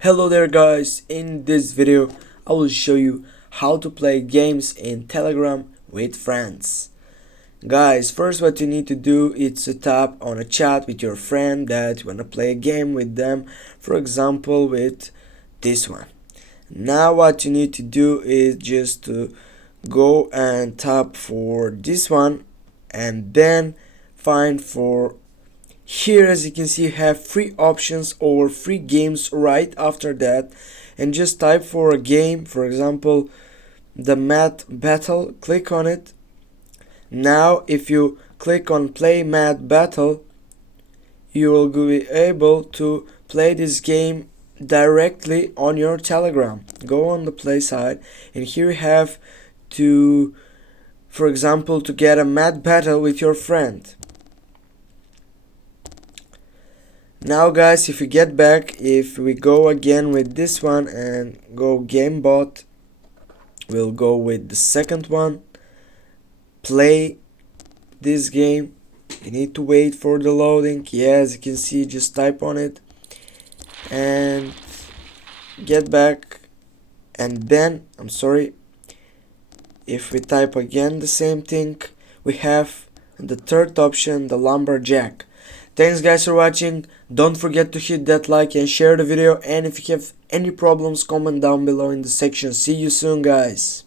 Hello there guys, in this video I will show you how to play games in Telegram with friends. Guys, first what you need to do is to tap on a chat with your friend that you want to play a game with them, for example with this one. Now what you need to do is just to go and tap for this one and then find for here. As you can see, you have free options or free games right after that, and just type for a game, for example the Mad Battle. Click on it. Now if you click on play Mad Battle, you will be able to play this game directly on your Telegram. Go on the play side, and here you have to, for example, to get a Mad Battle with your friend. Now guys, if we get back, if we go again with this one and go gamebot, we'll go with the second one, play this game. You need to wait for the loading. As you can see, just type on it and get back, and then if we type again the same thing, we have the third option, the lumberjack. Thanks guys for watching. Don't forget to hit that like and share the video, and if you have any problems, comment down below in the section. See you soon guys.